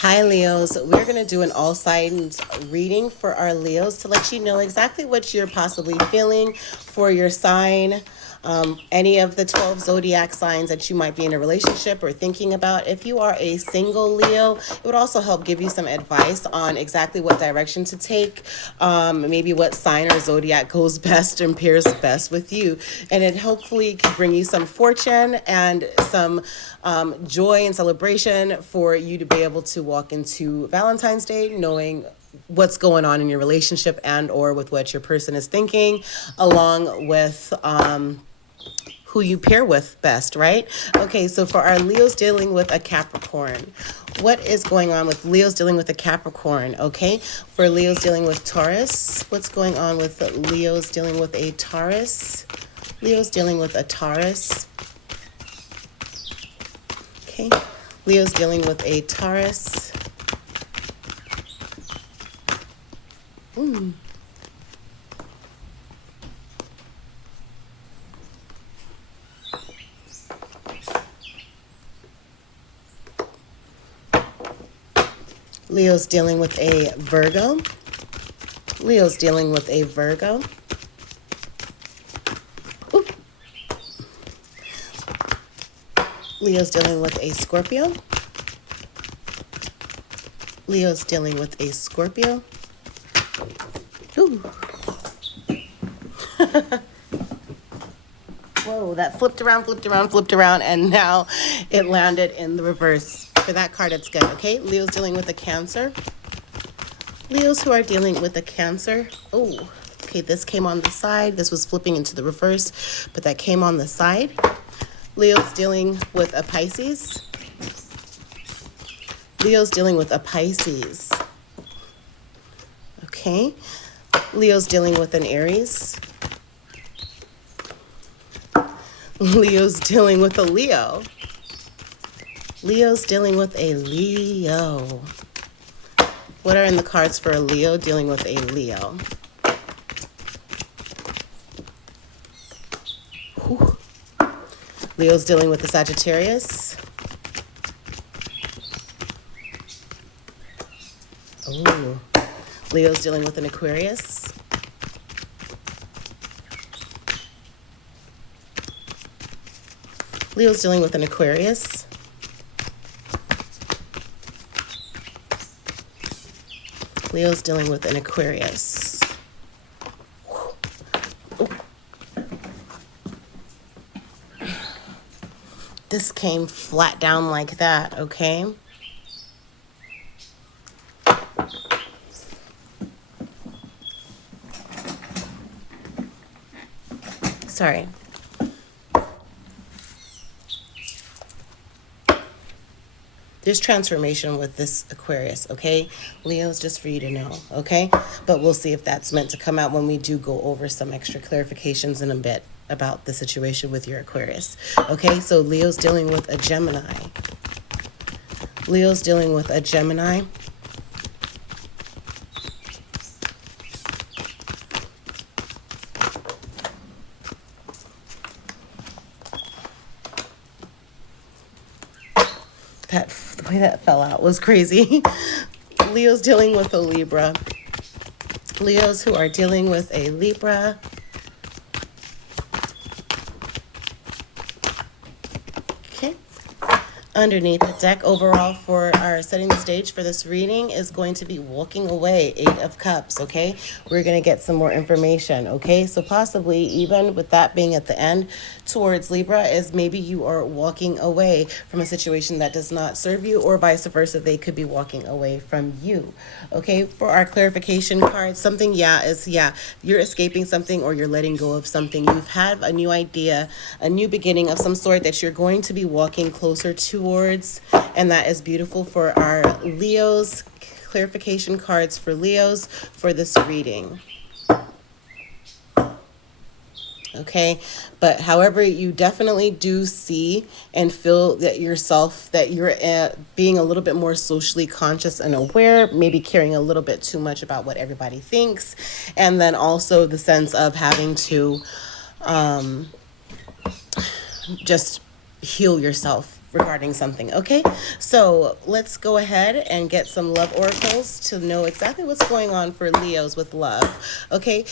Hi, Leos. We're going to do an all signs reading for our Leos to let you know exactly what you're possibly feeling for your sign. Any of the 12 zodiac signs that you might be in a relationship or thinking about. If you are a single Leo, it would also help give you some advice on exactly what direction to take, maybe what sign or zodiac goes best and pairs best with you. And it hopefully can bring you some fortune and some joy and celebration for you to be able to walk into Valentine's Day knowing what's going on in your relationship and or with what your person is thinking, along with who you pair with best, right? Okay, so for our Leos dealing with a Capricorn, what is going on with Leos dealing with a Capricorn? Okay, for Leos dealing with Taurus, what's going on with Leos dealing with a Taurus? Leos dealing with a Taurus. Okay, Leo's dealing with a Taurus. Leo's dealing with a Virgo. Leo's dealing with a Virgo. Ooh. Leo's dealing with a Scorpio. Leo's dealing with a Scorpio. Ooh. Whoa, that flipped around, and now it landed in the reverse. For that card, it's good, okay? Leo's dealing with a Cancer. Leos who are dealing with a Cancer. Oh, okay, this came on the side. This was flipping into the reverse, but that came on the side. Leo's dealing with a Pisces. Leo's dealing with a Pisces. Okay. Leo's dealing with an Aries. Leo's dealing with a Leo. Leo's dealing with a Leo. What are in the cards for a Leo dealing with a Leo? Whew. Leo's dealing with a Sagittarius. Oh. Leo's dealing with an Aquarius. Leo's dealing with an Aquarius. Leo's dealing with an Aquarius. This came flat down like that, okay? Sorry. There's transformation with this Aquarius, okay? Leo's, just for you to know, okay? But we'll see if that's meant to come out when we do go over some extra clarifications in a bit about the situation with your Aquarius. Okay, so Leo's dealing with a Gemini. Leo's dealing with a Gemini. The way that fell out was crazy. Leo's dealing with a Libra. Leos who are dealing with a Libra. Okay. Underneath the deck overall for our setting the stage for this reading is going to be walking away, 8 of Cups, okay? We're going to get some more information, okay? So possibly even with that being at the end towards Libra is maybe you are walking away from a situation that does not serve you, or vice versa, they could be walking away from you, okay? For our clarification card, something you're escaping something or you're letting go of something. You've had a new idea, a new beginning of some sort that you're going to be walking closer towards, and that is beautiful for our Leos. Clarification cards for Leos for this reading. Okay, but however, you definitely do see and feel that yourself, that you're being a little bit more socially conscious and aware, maybe caring a little bit too much about what everybody thinks, and then also the sense of having to just heal yourself regarding something. Okay, so let's go ahead and get some love oracles to know exactly what's going on for Leos with love. Okay,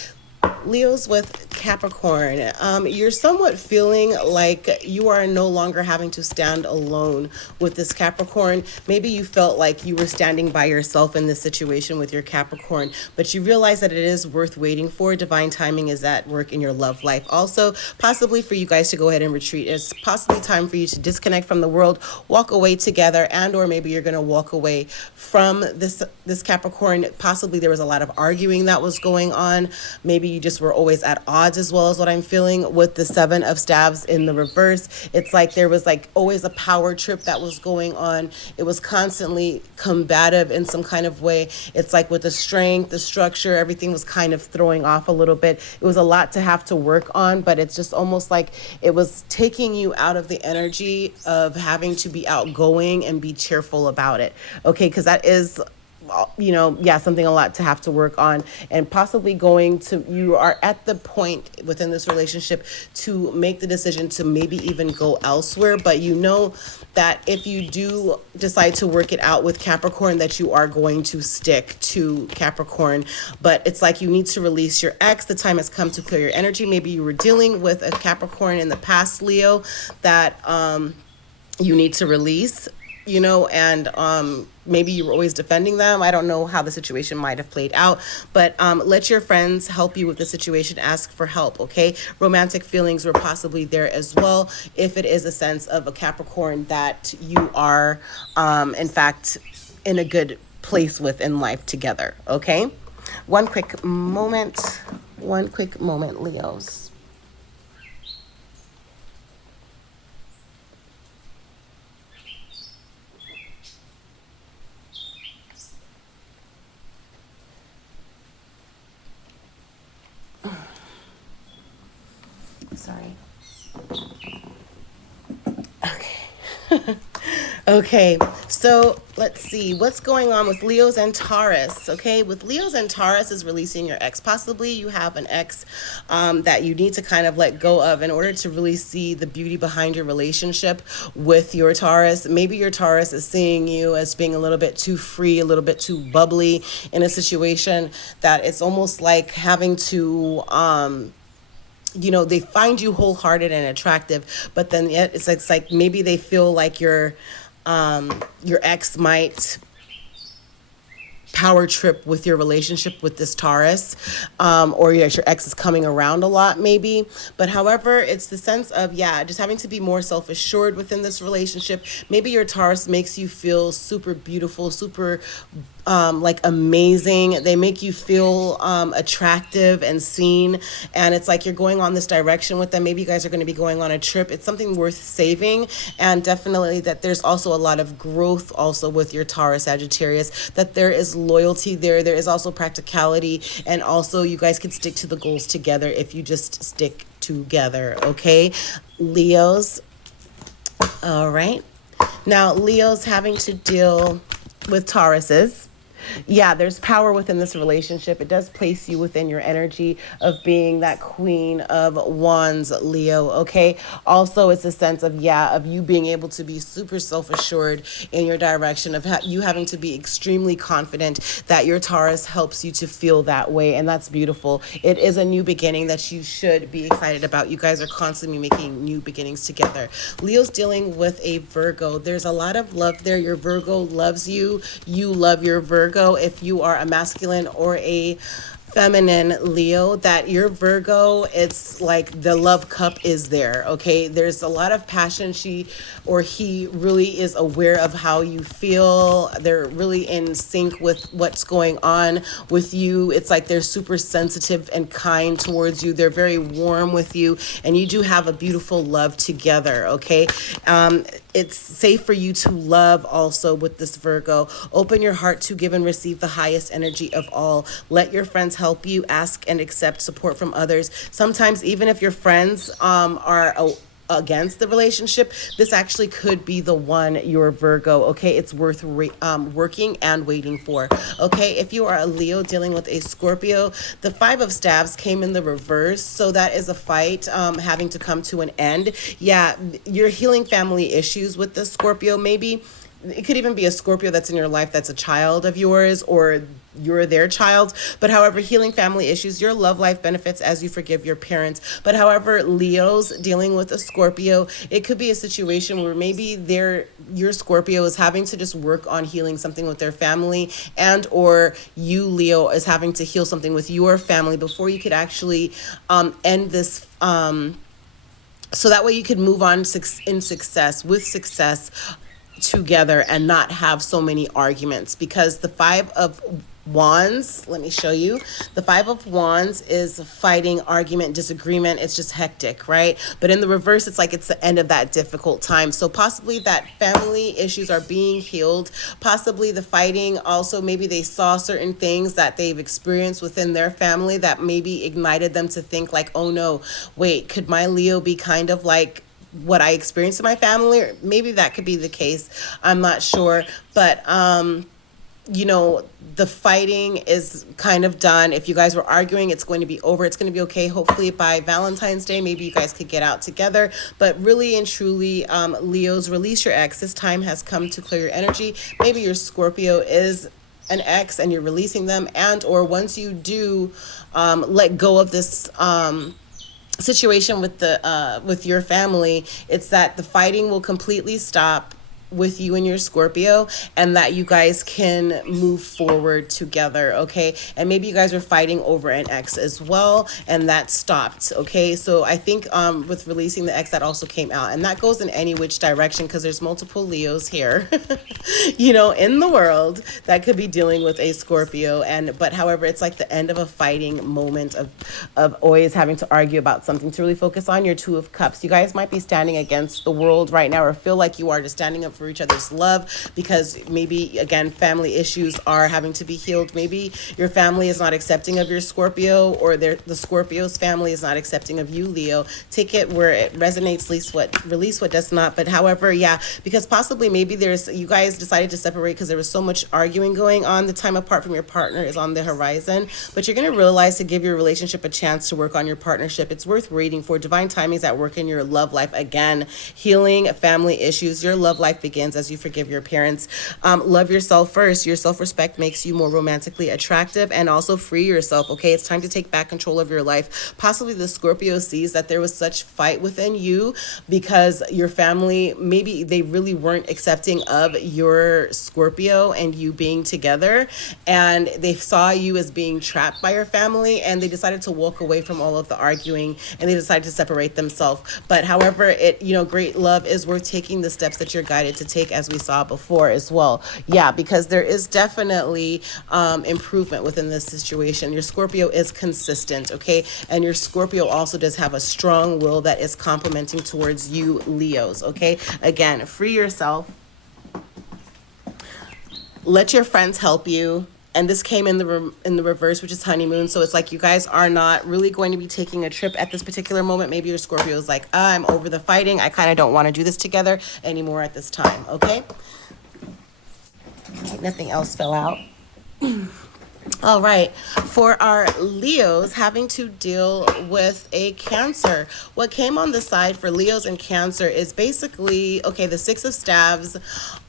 Leos with Capricorn, you're somewhat feeling like you are no longer having to stand alone with this Capricorn. Maybe you felt like you were standing by yourself in this situation with your Capricorn, but you realize that it is worth waiting for. Divine timing is at work in your love life. Also, possibly for you guys to go ahead and retreat. It's possibly time for you to disconnect from the world, walk away together, and or maybe you're going to walk away from this Capricorn. Possibly there was a lot of arguing that was going on. Maybe you just were always at odds, as well as what I'm feeling with the Seven of Staves in the reverse. It's like there was like always a power trip that was going on. It was constantly combative in some kind of way. It's like with the strength, the structure, everything was kind of throwing off a little bit. It was a lot to have to work on, but it's just almost like it was taking you out of the energy of having to be outgoing and be cheerful about it. Okay, because that is, yeah, something a lot to have to work on, and possibly you are at the point within this relationship to make the decision to maybe even go elsewhere. But you know that if you do decide to work it out with Capricorn, that you are going to stick to Capricorn. But it's like you need to release your ex. The time has come to clear your energy. Maybe you were dealing with a Capricorn in the past, Leo, that you need to release, and maybe you were always defending them. I don't know how the situation might have played out, but let your friends help you with the situation. Ask for help, okay? Romantic feelings were possibly there as well, if it is a sense of a Capricorn that you are, in fact, in a good place with in life together, okay? One quick moment, Leos. Sorry. Okay. Okay, so let's see what's going on with Leos and Taurus. Okay, with Leos and Taurus is releasing your ex. Possibly you have an ex that you need to kind of let go of in order to really see the beauty behind your relationship with your Taurus. Maybe your Taurus is seeing you as being a little bit too free, a little bit too bubbly in a situation that it's almost like having to they find you wholehearted and attractive, but then it's like maybe they feel like your ex might power trip with your relationship with this Taurus, or yes, your ex is coming around a lot, maybe. But however, it's the sense of, just having to be more self assured within this relationship. Maybe your Taurus makes you feel super beautiful, super like amazing. They make you feel attractive and seen. And it's like you're going on this direction with them. Maybe you guys are going to be going on a trip. It's something worth saving. And definitely that there's also a lot of growth also with your Taurus Sagittarius, that there is loyalty there. There is also practicality. And also you guys can stick to the goals together if you just stick together. Okay, Leos. All right. Now, Leos having to deal with Tauruses. Yeah, there's power within this relationship. It does place you within your energy of being that queen of wands, Leo, okay? Also, it's a sense of, of you being able to be super self-assured in your direction, of you having to be extremely confident that your Taurus helps you to feel that way, and that's beautiful. It is a new beginning that you should be excited about. You guys are constantly making new beginnings together. Leo's dealing with a Virgo. There's a lot of love there. Your Virgo loves you. You love your Virgo. If you are a masculine or a feminine Leo, that your Virgo, it's like the love cup is there, okay? There's a lot of passion. She or he really is aware of how you feel. They're really in sync with what's going on with you. It's like they're super sensitive and kind towards you. They're very warm with you, and you do have a beautiful love together, okay? It's safe for you to love also with this Virgo. Open your heart to give and receive the highest energy of all. Let your friends help you. Ask and accept support from others. Sometimes even if your friends are against the relationship, this actually could be the one, your Virgo. Okay, it's worth working and waiting for. Okay, if you are a Leo dealing with a Scorpio, the Five of Staves came in the reverse, so that is a fight having to come to an end. Yeah, you're healing family issues with the Scorpio. Maybe it could even be a Scorpio that's in your life that's a child of yours, or you're their child. But however, healing family issues, your love life benefits as you forgive your parents. But however, Leo's dealing with a Scorpio, it could be a situation where maybe your Scorpio is having to just work on healing something with their family, and or you, Leo, is having to heal something with your family before you could actually end this, so that way you could move on in success, with success, together, and not have so many arguments. Because the Five of Wands, let me show you. The Five of Wands is fighting, argument, disagreement. It's just hectic, right? But in the reverse, it's like it's the end of that difficult time. So possibly that family issues are being healed. Possibly the fighting also, maybe they saw certain things that they've experienced within their family that maybe ignited them to think like, oh no, wait, could my Leo be kind of like what I experienced in my family? Or maybe that could be the case. I'm not sure. But the fighting is kind of done. If you guys were arguing, it's going to be over. It's going to be okay. Hopefully by Valentine's Day, maybe you guys could get out together. But really and truly, Leos, release your ex. This time has come to clear your energy. Maybe your Scorpio is an ex and you're releasing them, and or once you do let go of this situation with your family, it's that the fighting will completely stop with you and your Scorpio, and that you guys can move forward together. Okay, and maybe you guys are fighting over an ex as well, and that stopped. Okay, so I think with releasing the ex, that also came out, and that goes in any which direction, because there's multiple Leos here in the world that could be dealing with a Scorpio. And but however, it's like the end of a fighting moment of always having to argue about something, to really focus on your Two of Cups. You guys might be standing against the world right now, or feel like you are, just standing up for each other's love, because maybe again family issues are having to be healed. Maybe your family is not accepting of your Scorpio, or the Scorpio's family is not accepting of you, Leo. Take it where it resonates, release what does not. But however, yeah, because possibly maybe you guys decided to separate because there was so much arguing going on. The time apart from your partner is on the horizon, but you're going to realize to give your relationship a chance to work on your partnership. It's worth waiting for. Divine timing is at work in your love life. Again, healing family issues. Your love life begins as you forgive your parents. Love yourself first. Your self-respect makes you more romantically attractive, and also free yourself. Okay, it's time to take back control of your life. Possibly the Scorpio sees that there was such fight within you because your family, maybe they really weren't accepting of your Scorpio and you being together, and they saw you as being trapped by your family, and they decided to walk away from all of the arguing, and they decided to separate themselves. But however, great love is worth taking the steps that you're guided to take, as we saw before as well. Yeah, because there is definitely improvement within this situation. Your Scorpio is consistent, okay? And your Scorpio also does have a strong will that is complementing towards you, Leos, okay? Again, free yourself. Let your friends help you. And this came in the reverse, which is honeymoon. So it's like you guys are not really going to be taking a trip at this particular moment. Maybe your Scorpio is like, I'm over the fighting. I kind of don't want to do this together anymore at this time. Okay. Nothing else fell out. All right, for our Leos having to deal with a Cancer, what came on the side for Leos and Cancer is basically, okay, the Six of Staves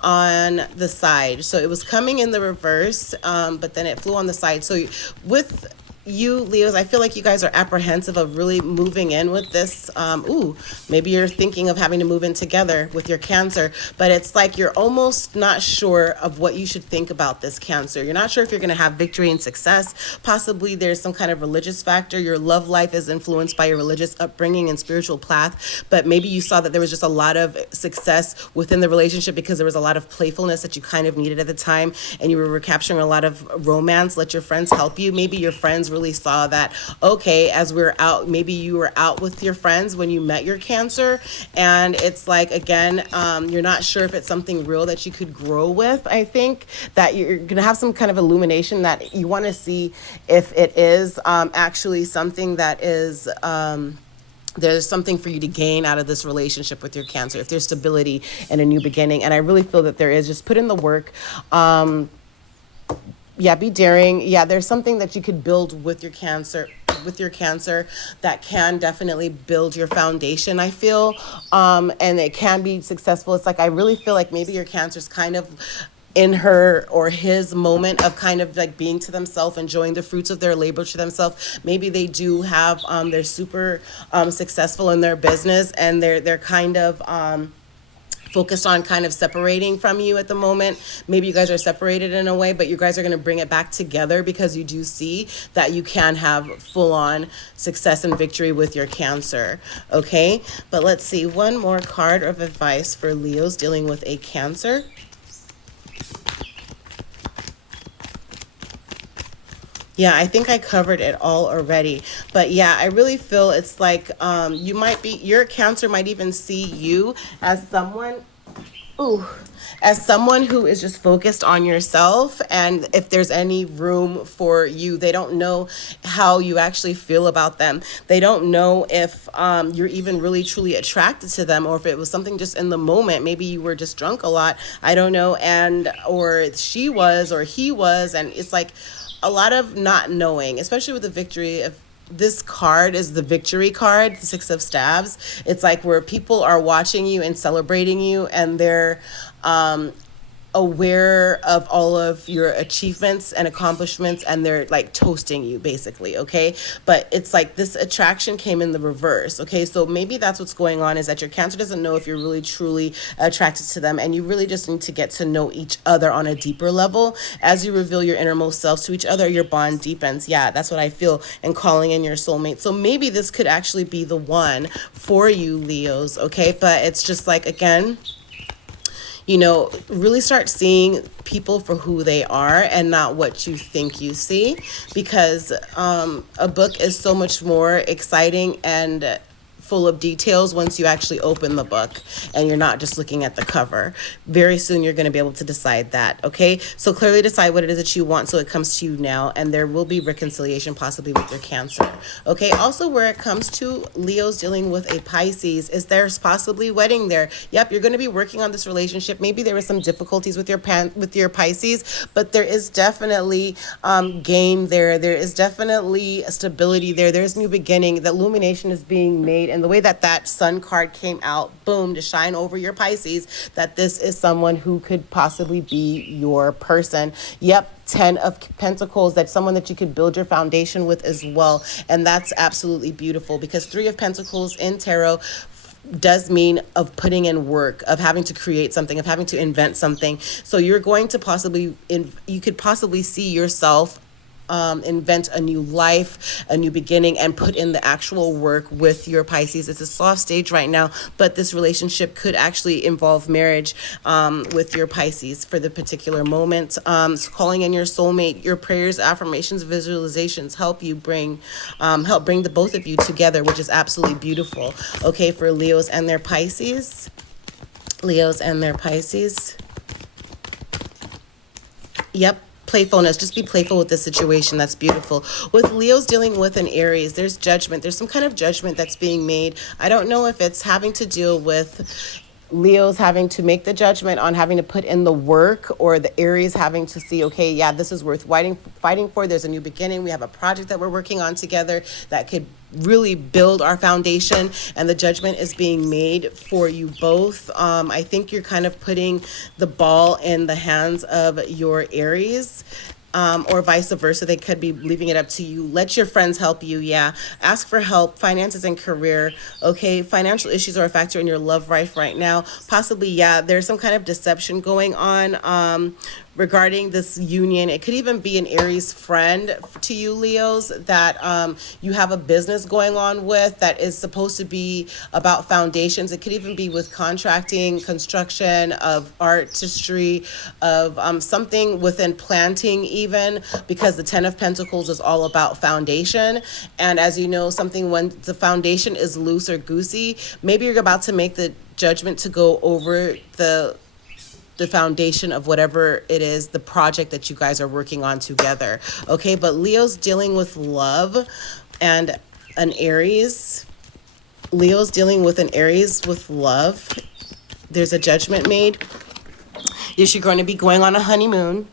on the side. So it was coming in the reverse, but then it flew on the side. So with you, Leos, I feel like you guys are apprehensive of really moving in with this. Maybe you're thinking of having to move in together with your Cancer, but it's like you're almost not sure of what you should think about this Cancer. You're not sure if you're going to have victory and success. Possibly there's some kind of religious factor. Your love life is influenced by your religious upbringing and spiritual path, but maybe you saw that there was just a lot of success within the relationship because there was a lot of playfulness that you kind of needed at the time, and you were recapturing a lot of romance. Let your friends help you. Maybe your friends really saw that, okay, as we're out, maybe you were out with your friends when you met your Cancer, and it's like, again, you're not sure if it's something real that you could grow with. I think that you're gonna have some kind of illumination that you want to see if it is actually something that is there's something for you to gain out of this relationship with your Cancer, if there's stability and a new beginning. And I really feel that there is. Just put in the work. Yeah, be daring. Yeah, there's something that you could build with your Cancer that can definitely build your foundation, I feel. And it can be successful. It's like I really feel like maybe your Cancer's kind of in her or his moment of kind of like being to themselves, enjoying the fruits of their labor to themselves. Maybe they do have they're super successful in their business, and they're kind of focused on kind of separating from you at the moment. Maybe you guys are separated in a way, but you guys are going to bring it back together because you do see that you can have full on success and victory with your Cancer. Okay, but let's see one more card of advice for Leos dealing with a Cancer. Yeah, I think I covered it all already. But yeah, I really feel it's like your Cancer might even see you as someone, ooh, as someone who is just focused on yourself. And if there's any room for you, they don't know how you actually feel about them. They don't know if you're even really truly attracted to them, or if it was something just in the moment. Maybe you were just drunk a lot. I don't know. And, or she was, or he was. And it's like, a lot of not knowing, especially with the victory of this card is the victory card, the Six of Staves. It's like where people are watching you and celebrating you, and they're aware of all of your achievements and accomplishments, and they're like toasting you basically. Okay, but it's like this attraction came in the reverse. Okay, so maybe that's what's going on, is that your Cancer doesn't know if you're really truly attracted to them, and you really just need to get to know each other on a deeper level. As you reveal your innermost selves to each other, your bond deepens. Yeah, that's what I feel, and calling in your soulmate. So maybe this could actually be the one for you, Leos. Okay, but it's just like, again, really start seeing people for who they are and not what you think you see, because a book is so much more exciting and full of details once you actually open the book and you're not just looking at the cover. Very soon you're going to be able to decide that. Okay, so clearly decide what it is that you want so it comes to you now, and there will be reconciliation possibly with your Cancer. Okay, also where it comes to Leos dealing with a Pisces, is there's possibly wedding there. Yep, you're going to be working on this relationship. Maybe there were some difficulties with your Pisces, but there is definitely gain there. There is definitely a stability there. There's new beginning. The illumination is being made, and the way that that Sun card came out, boom, to shine over your Pisces, that this is someone who could possibly be your person. Yep, 10 of Pentacles, that's someone that you could build your foundation with as well. And that's absolutely beautiful, because 3 of Pentacles in tarot does mean of putting in work, of having to create something, of having to invent something. So you're going to possibly, you could possibly see yourself invent a new life, a new beginning, and put in the actual work with your Pisces. It's a soft stage right now, but this relationship could actually involve marriage with your Pisces for the particular moment. So calling in your soulmate, your prayers, affirmations, visualizations help bring the both of you together, which is absolutely beautiful. Okay, for Leos and their Pisces. Leos and their Pisces. Yep. Playfulness. Just be playful with the situation. That's beautiful. With Leos dealing with an Aries, there's judgment. There's some kind of judgment that's being made. I don't know if it's having to deal with Leos having to make the judgment on having to put in the work, or the Aries having to see, okay, yeah, this is worth fighting for. There's a new beginning. We have a project that we're working on together that could really build our foundation, and the judgment is being made for you both. I think you're kind of putting the ball in the hands of your Aries. Or vice versa. They could be leaving it up to you. Let your friends help you. Yeah. Ask for help. Finances and career. Okay. Financial issues are a factor in your love life right now. Possibly, yeah, there's some kind of deception going on regarding this union. It could even be an Aries friend to you, Leos, that you have a business going on with that is supposed to be about foundations. It could even be with contracting, construction, of artistry, of something within planting even, because the 10 of Pentacles is all about foundation. And as you know, something when the foundation is loose or goosey, maybe you're about to make the judgment to go over the foundation of whatever it is, the project that you guys are working on together. Okay, but Leo's dealing with love and an Aries. Leo's dealing with an Aries with love. There's a judgment made. Yes, you're going to be going on a honeymoon,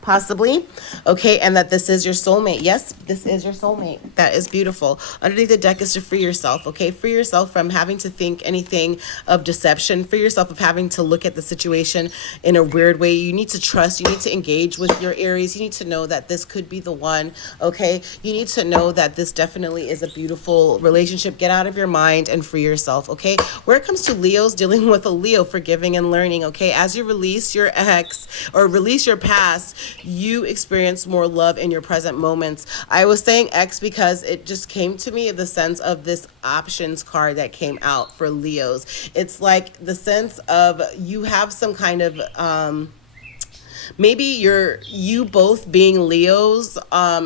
possibly, okay, and that this is your soulmate. Yes, this is your soulmate. That is beautiful. Underneath the deck is to free yourself, okay? Free yourself from having to think anything of deception. Free yourself of having to look at the situation in a weird way. You need to trust. You need to engage with your Aries. You need to know that this could be the one, okay? You need to know that this definitely is a beautiful relationship. Get out of your mind and free yourself, okay? Where it comes to Leos, dealing with a Leo, forgiving and learning, okay? As you release your ex or release your past, you experience more love in your present moments. I was saying X because it just came to me the sense of this options card that came out for Leos. It's like the sense of you have some kind of maybe you both being Leos,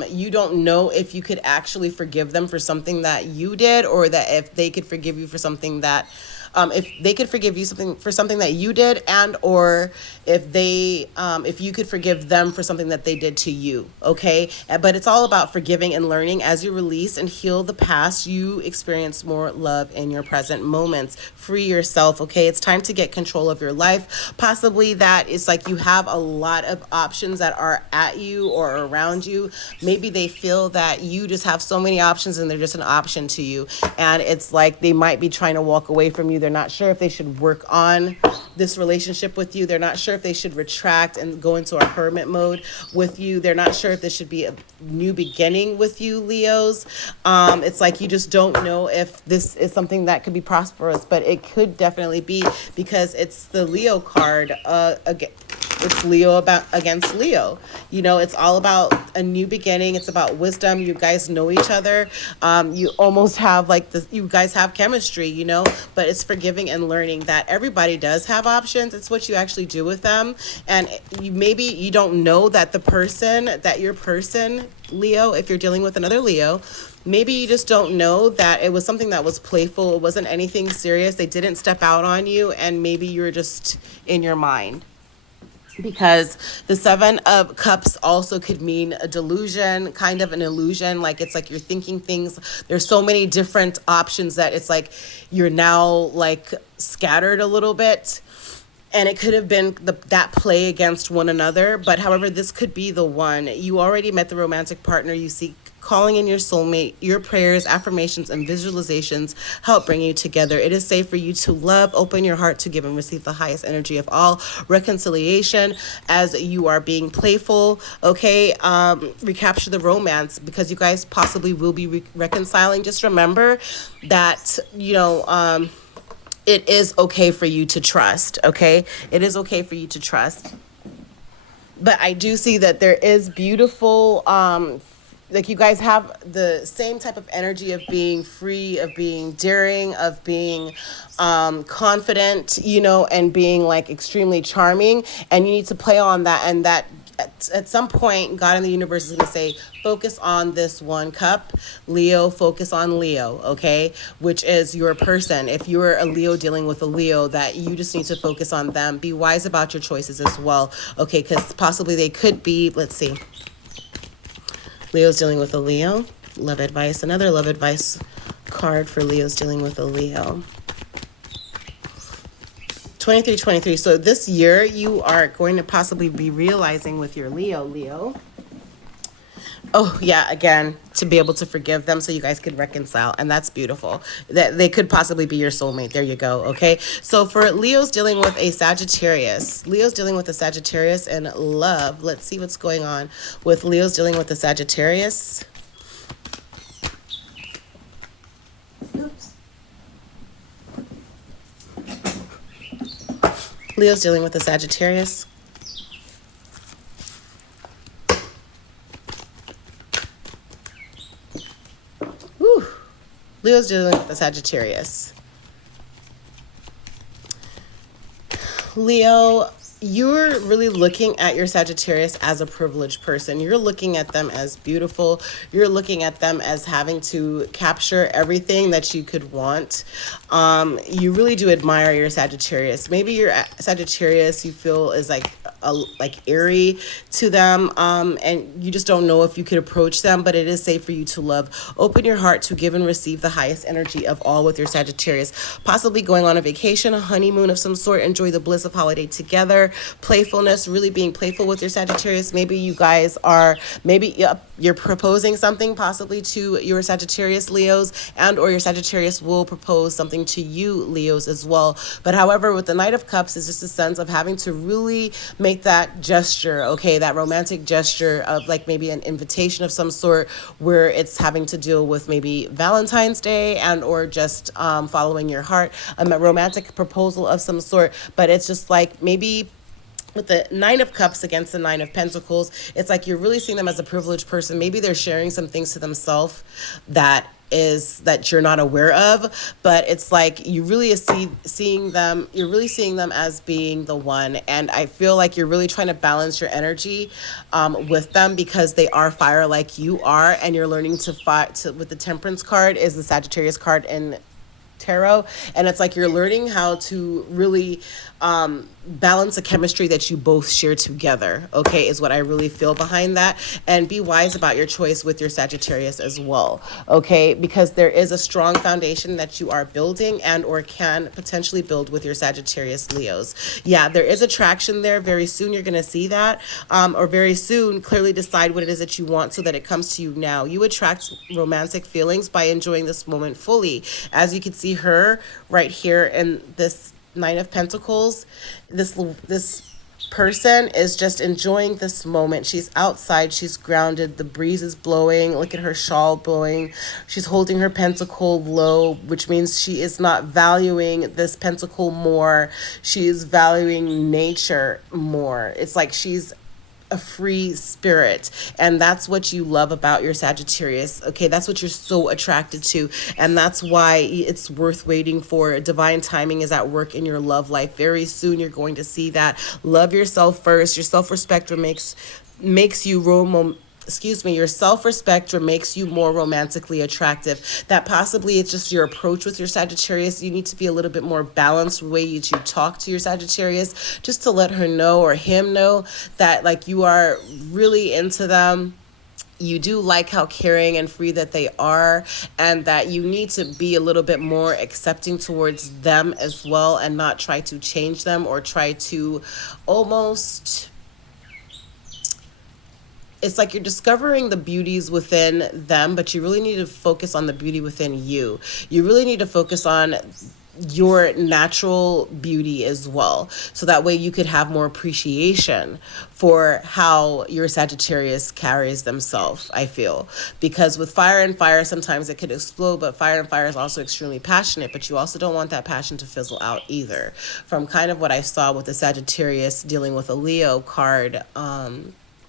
you don't know if you could actually forgive them for something that you did, or that if they could forgive you for something that if they could forgive you something for something that you did, and or if you could forgive them for something that they did to you, okay? But it's all about forgiving and learning. As you release and heal the past, you experience more love in your present moments. Free yourself, okay? It's time to get control of your life. Possibly that it's like you have a lot of options that are at you or around you. Maybe they feel that you just have so many options and they're just an option to you, and it's like they might be trying to walk away from you. They're not sure if they should work on this relationship with you. They're not sure if they should retract and go into a hermit mode with you. They're not sure if this should be a new beginning with you, Leos. It's like you just don't know if this is something that could be prosperous, but it could definitely be, because it's the Leo card. Again, it's Leo against Leo. You know, it's all about a new beginning. It's about wisdom. You guys know each other. You almost have like this, you guys have chemistry, you know, but it's forgiving and learning that everybody does have options. It's what you actually do with them. And maybe you don't know that your person, Leo, if you're dealing with another Leo, maybe you just don't know that it was something that was playful. It wasn't anything serious. They didn't step out on you, and maybe you were just in your mind. Because the Seven of Cups also could mean a delusion, kind of an illusion. Like it's like you're thinking things. There's so many different options that it's like you're now like scattered a little bit. And it could have been that play against one another. But however, this could be the one. You already met the romantic partner you seek. Calling in your soulmate, your prayers, affirmations, and visualizations help bring you together. It is safe for you to love, open your heart to give and receive the highest energy of all. Reconciliation as you are being playful, okay? Recapture the romance, because you guys possibly will be reconciling. Just remember that, you know, it is okay for you to trust, okay? It is okay for you to trust. But I do see that there is beautiful, like you guys have the same type of energy of being free, of being daring, of being confident, you know, and being like extremely charming. And you need to play on that. And that at some point, God in the universe is going to say, focus on this one cup. Leo, focus on Leo, okay? Which is your person. If you're a Leo dealing with a Leo, that you just need to focus on them. Be wise about your choices as well, okay? Because possibly they could be, let's see. Leo's dealing with a Leo. Love advice. Another love advice card for Leo's dealing with a Leo. 2323. So this year you are going to possibly be realizing with your Leo. Oh, yeah, again, to be able to forgive them so you guys could reconcile. And that's beautiful. That they could possibly be your soulmate. There you go, okay? So for Leo's dealing with a Sagittarius. Leo's dealing with a Sagittarius in love. Let's see what's going on with Leo's dealing with the Sagittarius. Oops. Leo's dealing with the Sagittarius. Whew. Leo's dealing with the Sagittarius. Leo, you're really looking at your Sagittarius as a privileged person. You're looking at them as beautiful. You're looking at them as having to capture everything that you could want. You really do admire your Sagittarius. Maybe your Sagittarius you feel is like like eerie to them, and you just don't know if you could approach them, but it is safe for you to love. Open your heart to give and receive the highest energy of all with your Sagittarius. Possibly going on a vacation, a honeymoon of some sort. Enjoy the bliss of holiday together. Playfulness, really being playful with your Sagittarius. Maybe you guys are, maybe yep, you're proposing something possibly to your Sagittarius Leos, and or your Sagittarius will propose something to you Leos as well. But however, with the Knight of Cups is just a sense of having to really make that gesture, okay, that romantic gesture of like maybe an invitation of some sort, where it's having to deal with maybe Valentine's Day and or just following your heart, a romantic proposal of some sort. But it's just like maybe with the Nine of Cups against the Nine of Pentacles, it's like you're really seeing them as a privileged person. Maybe they're sharing some things to themselves that you're not aware of, but it's like you really seeing them, you're really seeing them as being the one. And I feel like you're really trying to balance your energy with them, because they are fire like you are, and you're learning to fight with the Temperance card is the Sagittarius card in tarot, and it's like you're learning how to really balance a chemistry that you both share together, okay, is what I really feel behind that. And be wise about your choice with your Sagittarius as well, okay, because there is a strong foundation that you are building and or can potentially build with your Sagittarius Leos. Yeah, there is attraction there. Very soon you're going to see that, or very soon clearly decide what it is that you want so that it comes to you now. You attract romantic feelings by enjoying this moment fully. As you can see her right here in this Nine of Pentacles, this person is just enjoying this moment. She's outside, she's grounded, the breeze is blowing, look at her shawl blowing, she's holding her pentacle low, which means she is not valuing this pentacle more, she is valuing nature more. It's like she's a free spirit, and that's what you love about your Sagittarius, okay? That's what you're so attracted to, and that's why it's worth waiting for. Divine timing is at work in your love life. Very soon you're going to see that. Love yourself first. Your self-respect makes you your self-respect makes you more romantically attractive. That possibly it's just your approach with your Sagittarius. You need to be a little bit more balanced the way you talk to your Sagittarius, just to let her know or him know that like you are really into them. You do like how caring and free that they are, and that you need to be a little bit more accepting towards them as well, and not try to change them or try to almost, it's like you're discovering the beauties within them, but you really need to focus on the beauty within you. You really need to focus on your natural beauty as well, so that way you could have more appreciation for how your Sagittarius carries themselves, I feel. Because with fire and fire, sometimes it could explode, but fire and fire is also extremely passionate, but you also don't want that passion to fizzle out either. From kind of what I saw with the Sagittarius dealing with a Leo card,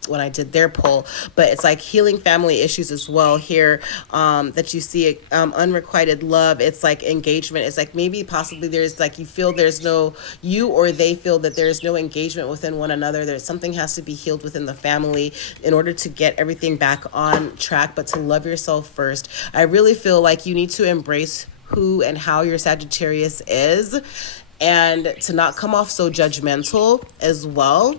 when I did their poll. But it's like healing family issues as well here, that you see unrequited love. It's like engagement. It's like maybe possibly there's like you feel there's no, you or they feel that there's no engagement within one another. There's something has to be healed within the family in order to get everything back on track, but to love yourself first. I really feel like you need to embrace who and how your Sagittarius is, and to not come off so judgmental as well,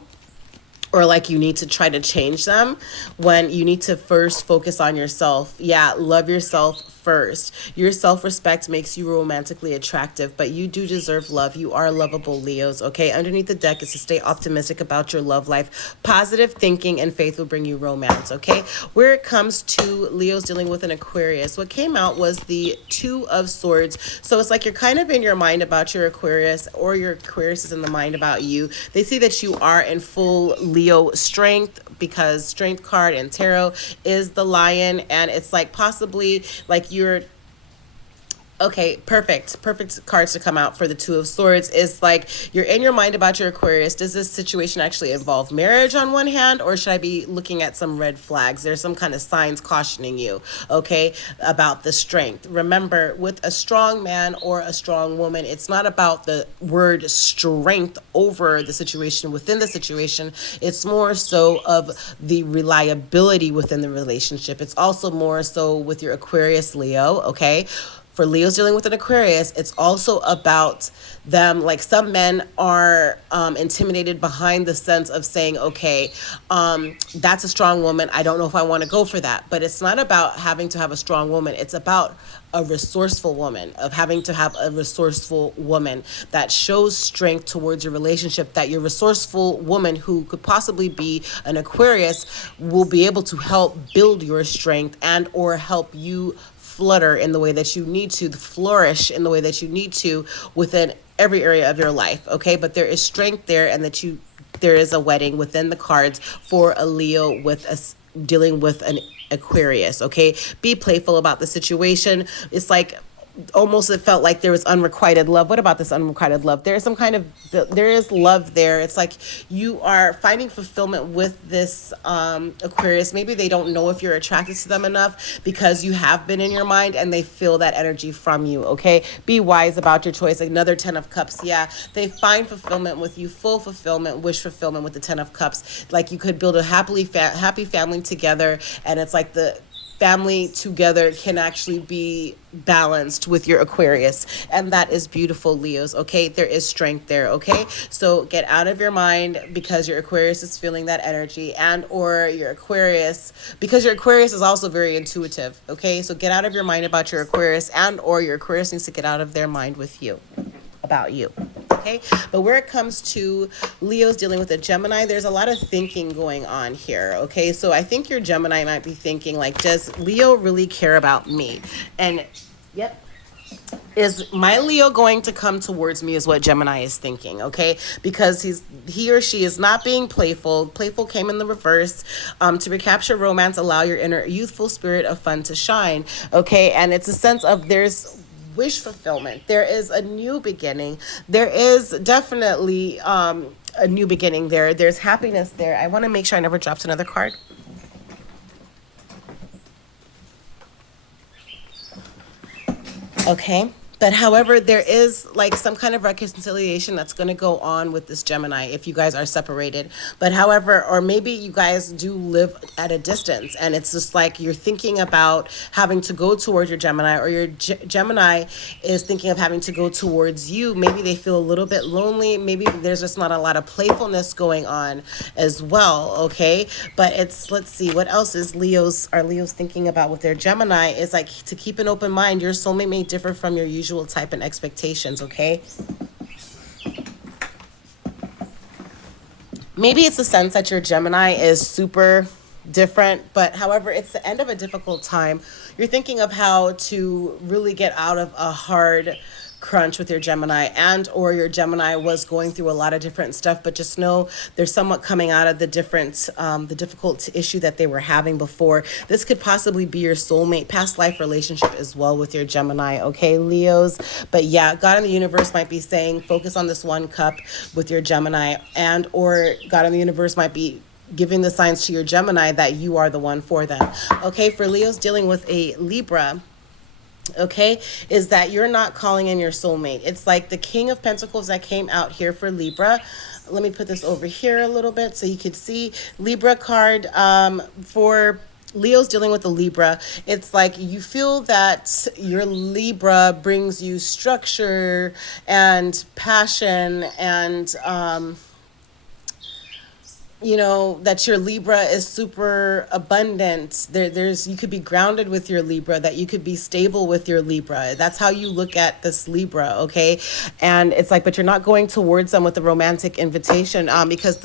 or like you need to try to change them, when you need to first focus on yourself. Yeah, love yourself first. Your self-respect makes you romantically attractive, but you do deserve love. You are lovable, Leos, okay? Underneath the deck is to stay optimistic about your love life. Positive thinking and faith will bring you romance, okay? Where it comes to Leos dealing with an Aquarius, what came out was the Two of Swords. So it's like you're kind of in your mind about your Aquarius, or your Aquarius is in the mind about you. They see that you are in full Leo strength, because strength card in tarot is the lion, and it's like possibly like you're okay, perfect cards to come out for the Two of Swords is like you're in your mind about your Aquarius. Does this situation actually involve marriage on one hand, or should I be looking at some red flags? There's some kind of signs cautioning you, okay, about the strength. Remember, with a strong man or a strong woman, it's not about the word strength over the situation within the situation. It's more so of the reliability within the relationship. It's also more so with your Aquarius Leo, okay? for Leos dealing with an Aquarius, it's also about them. Like, some men are intimidated behind the sense of saying, okay, that's a strong woman. I don't know if I want to go for that. But it's not about having to have a strong woman. It's about a resourceful woman, of having to have a resourceful woman that shows strength towards your relationship, that your resourceful woman, who could possibly be an Aquarius, will be able to help build your strength and or help you flutter in the way that you need to, flourish in the way that you need to within every area of your life. Okay, but there is strength there, and that there is a wedding within the cards for a Leo with dealing with an Aquarius. Okay, be playful about the situation. It's like, almost, it felt like there was unrequited love. What about this unrequited love? There is some kind of, there is love there. It's like you are finding fulfillment with this Aquarius. Maybe they don't know if you're attracted to them enough because you have been in your mind and they feel that energy from you. Okay, be wise about your choice. Another 10 of Cups. Yeah, they find fulfillment with you, full fulfillment, wish fulfillment with the 10 of Cups. Like, you could build a happy family together, and it's like the family together can actually be balanced with your Aquarius, and that is beautiful, Leos. Okay, there is strength there. Okay, so get out of your mind because your Aquarius is feeling that energy, and or your Aquarius, because your Aquarius is also very intuitive. Okay, so get out of your mind about your Aquarius, and or your Aquarius needs to get out of their mind with you, about you. Okay, but where it comes to Leo's dealing with a Gemini, there's a lot of thinking going on here. Okay, so I think your Gemini might be thinking, like, does Leo really care about me? And yep, is my Leo going to come towards me, is what Gemini is thinking. Okay, because he or she is not being playful. Playful came in the reverse. To recapture romance, allow your inner youthful spirit of fun to shine. Okay, and it's a sense of, there's wish fulfillment. There is a new beginning. There is definitely a new beginning there. There's happiness there. I want to make sure I never dropped another card. Okay. But however, there is like some kind of reconciliation that's going to go on with this Gemini if you guys are separated. But however, or maybe you guys do live at a distance, and it's just like you're thinking about having to go towards your Gemini, or your Gemini is thinking of having to go towards you. Maybe they feel a little bit lonely. Maybe there's just not a lot of playfulness going on as well. Okay. But it's, let's see, what else is are Leos thinking about with their Gemini is like to keep an open mind. Your soulmate may differ from your usual type and expectations. Okay, maybe it's a sense that your Gemini is super different, but however, it's the end of a difficult time. You're thinking of how to really get out of a hard crunch with your Gemini, and or your Gemini was going through a lot of different stuff, but just know they're somewhat coming out of the difficult issue that they were having before. This could possibly be your soulmate, past life relationship as well with your Gemini. Okay, Leos. But yeah, God in the universe might be saying focus on this one cup with your Gemini, and or God in the universe might be giving the signs to your Gemini that you are the one for them. Okay, for Leos dealing with a Libra, okay, is that you're not calling in your soulmate. It's like the King of Pentacles that came out here for Libra. Let me put this over here a little bit so you could see. Libra card for Leo's dealing with the Libra. It's like you feel that your Libra brings you structure and passion, and you know, that your Libra is super abundant. There's you could be grounded with your Libra, that you could be stable with your Libra. That's how you look at this Libra, okay? And it's like, but you're not going towards them with a romantic invitation, because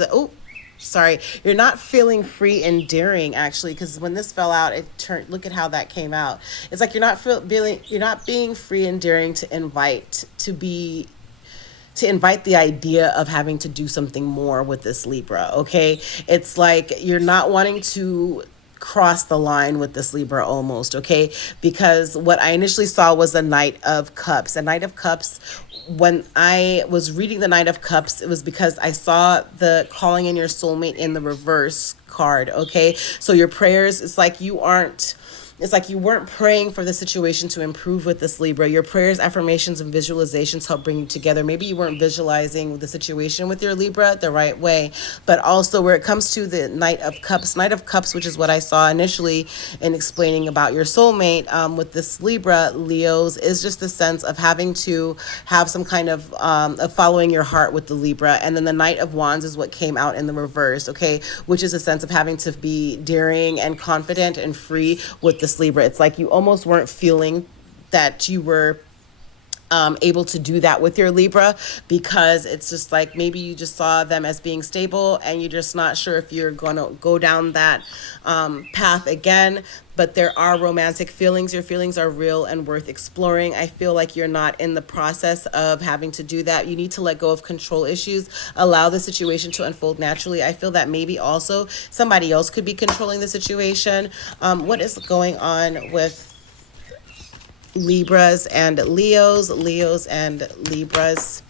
you're not feeling free and daring, actually, because when this fell out, it turned, look at how that came out. It's like you're not being free and daring to invite the idea of having to do something more with this Libra. Okay, it's like you're not wanting to cross the line with this Libra almost. Okay, because what I initially saw was a Knight of Cups. A Knight of Cups, when I was reading the Knight of Cups, it was because I saw the calling in your soulmate in the reverse card. Okay, so your prayers, it's like you aren't it's like you weren't praying for the situation to improve with this Libra. Your prayers, affirmations, and visualizations help bring you together. Maybe you weren't visualizing the situation with your Libra the right way. But also, where it comes to the Knight of Cups, which is what I saw initially in explaining about your soulmate, with this Libra, Leos, is just the sense of having to have some kind of following your heart with the Libra. And then the Knight of Wands is what came out in the reverse, okay, which is a sense of having to be daring and confident and free with this Libra. It's like you almost weren't feeling that you were able to do that with your Libra, because it's just like maybe you just saw them as being stable and you're just not sure if you're going to go down that path again. But there are romantic feelings. Your feelings are real and worth exploring. I feel like you're not in the process of having to do that. You need to let go of control issues, allow the situation to unfold naturally. I feel that maybe also somebody else could be controlling the situation. What is going on with Libras and Leos and Libras?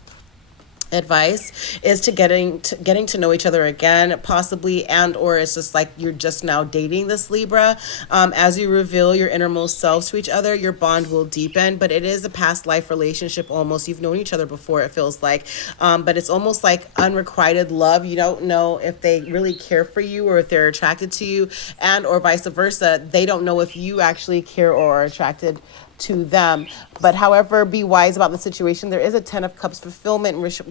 Advice is to getting to know each other again, possibly, and or it's just like you're just now dating this Libra. As you reveal your innermost selves to each other, your bond will deepen, but it is a past life relationship. Almost, you've known each other before, it feels like, but it's almost like unrequited love. You don't know if they really care for you or if they're attracted to you, and or vice versa. They don't know if you actually care or are attracted to them. But however, be wise about the situation. There is a 10 of Cups fulfillment, wish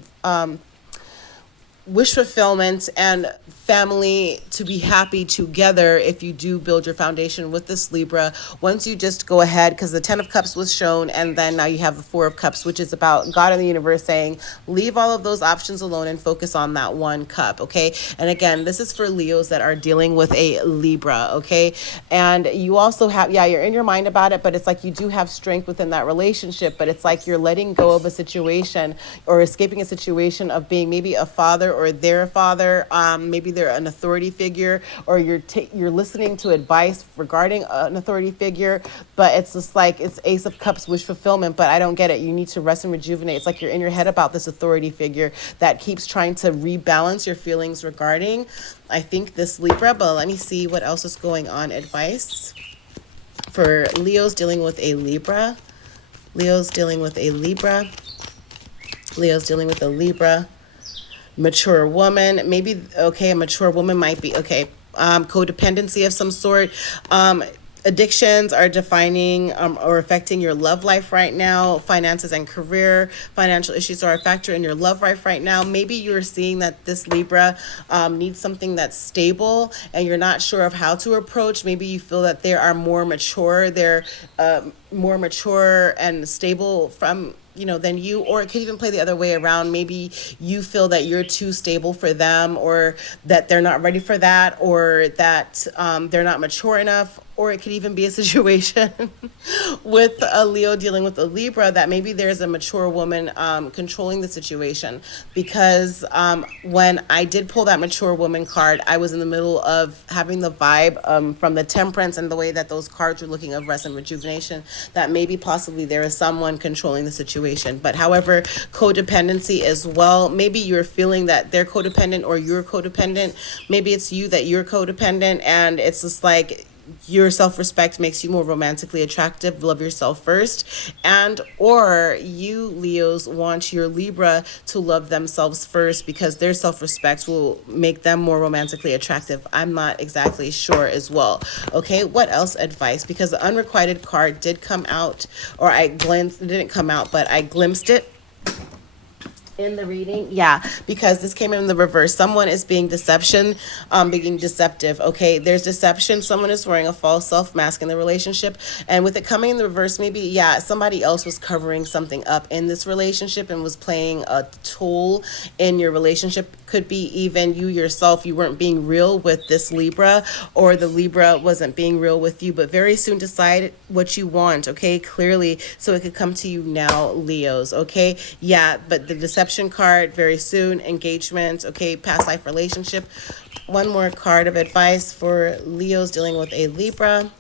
fulfillment, and family to be happy together if you do build your foundation with this Libra. Once you just go ahead, because the 10 of Cups was shown, and then now you have the 4 of Cups, which is about God and the universe saying, leave all of those options alone and focus on that one cup, okay? And again, this is for Leos that are dealing with a Libra, okay? And you also have, yeah, you're in your mind about it, but it's like you do have strength within that relationship, but it's like you're letting go of a situation or escaping a situation of being maybe a father or their father, maybe they're an authority figure, or you're listening to advice regarding an authority figure, but it's just like it's Ace of Cups, wish fulfillment, but I don't get it. You need to rest and rejuvenate. It's like you're in your head about this authority figure that keeps trying to rebalance your feelings regarding, I think, this Libra. But let me see what else is going on. Advice for Leos dealing with a Libra. Leos dealing with a Libra. Leos dealing with a Libra. Mature woman, maybe, okay, a mature woman might be, okay, codependency of some sort. Addictions are defining or affecting your love life right now. Finances and career, financial issues are a factor in your love life right now. Maybe you're seeing that this Libra needs something that's stable and you're not sure of how to approach. Maybe you feel that they are more mature. They're more mature and stable from than you, or it could even play the other way around. Maybe you feel that you're too stable for them, or that they're not ready for that, or that they're not mature enough, or it could even be a situation with a Leo dealing with a Libra that maybe there's a mature woman controlling the situation. Because when I did pull that mature woman card, I was in the middle of having the vibe from the Temperance and the way that those cards were looking of rest and rejuvenation, that maybe possibly there is someone controlling the situation. But however, codependency as well. Maybe you're feeling that they're codependent or you're codependent. Maybe it's you that you're codependent, and it's just like your self-respect makes you more romantically attractive. Love yourself first. And or you Leos want your Libra to love themselves first, because their self-respect will make them more romantically attractive. I'm not exactly sure as well. Okay, what else advice? Because the unrequited card did come out, or it didn't come out, but I glimpsed it in the reading. Yeah, because this came in the reverse. Someone is being being deceptive. Okay, there's deception. Someone is wearing a false self mask in the relationship, and with it coming in the reverse, maybe, yeah, somebody else was covering something up in this relationship and was playing a tool in your relationship. Could be even you yourself. You weren't being real with this Libra, or the Libra wasn't being real with you. But very soon decide what you want, okay, clearly, so it could come to you now, Leos. Okay, yeah, but the deception card, very soon, engagement, okay, past life relationship. One more card of advice for Leos dealing with a Libra.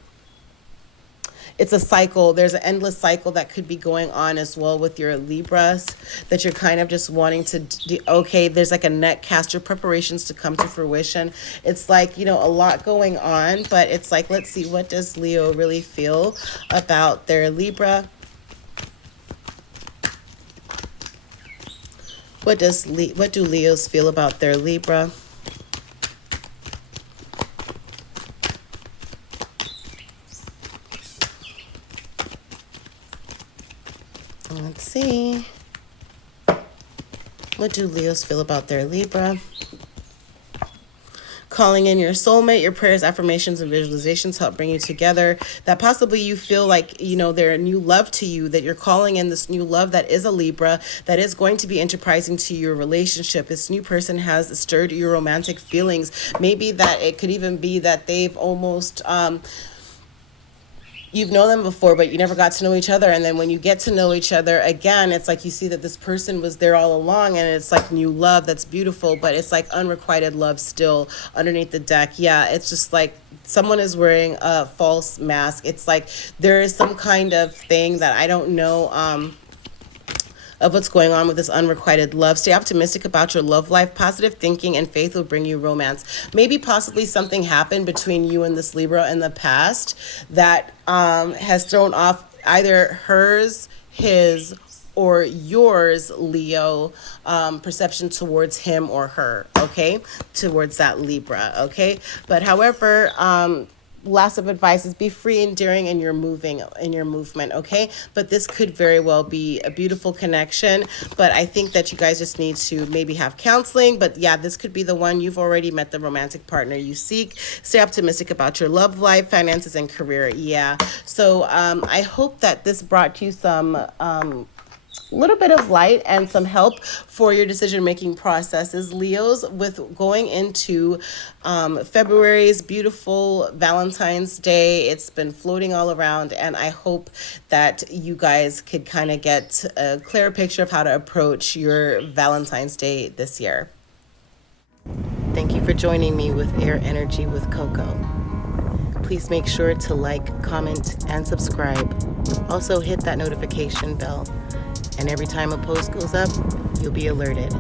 it's a cycle. There's an endless cycle that could be going on as well with your Libras, that you're kind of just wanting to do. Okay, there's like a net cast, your preparations to come to fruition. It's like, you know, a lot going on, but it's like, let's see, what does Leo really feel about their Libra? What do Leos feel about their Libra? Let's see. What do Leos feel about their Libra? Calling in your soulmate, your prayers, affirmations, and visualizations help bring you together. That possibly you feel like, you know, they're a new love to you, that you're calling in this new love that is a Libra, that is going to be enterprising to your relationship. This new person has stirred your romantic feelings. Maybe that it could even be that they've almost, you've known them before, but you never got to know each other. And then when you get to know each other again, it's like you see that this person was there all along, and it's like new love that's beautiful, but it's like unrequited love still underneath the deck. Yeah, it's just like someone is wearing a false mask. It's like there is some kind of thing that I don't know, of what's going on with this unrequited love. Stay optimistic about your love life. Positive thinking and faith will bring you romance. Maybe possibly something happened between you and this Libra in the past that has thrown off either hers, his, or yours, Leo, perception towards him or her, okay? Towards that Libra, okay? But however, last of advice is be free and daring in your movement, okay? But this could very well be a beautiful connection, but I think that you guys just need to maybe have counseling. But yeah, this could be the one. You've already met the romantic partner you seek. Stay optimistic about your love life, finances, and career. Yeah, so I hope that this brought you some little bit of light and some help for your decision-making processes, Leos, with going into February's beautiful Valentine's Day. It's been floating all around, and I hope that you guys could kind of get a clearer picture of how to approach your Valentine's Day this year. Thank you for joining me with Air Energy with Coco. Please make sure to like, comment, and subscribe. Also hit that notification bell. And every time a post goes up, you'll be alerted.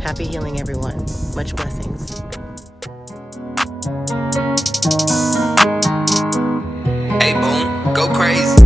Happy healing, everyone. Much blessings. Hey, boom, go crazy.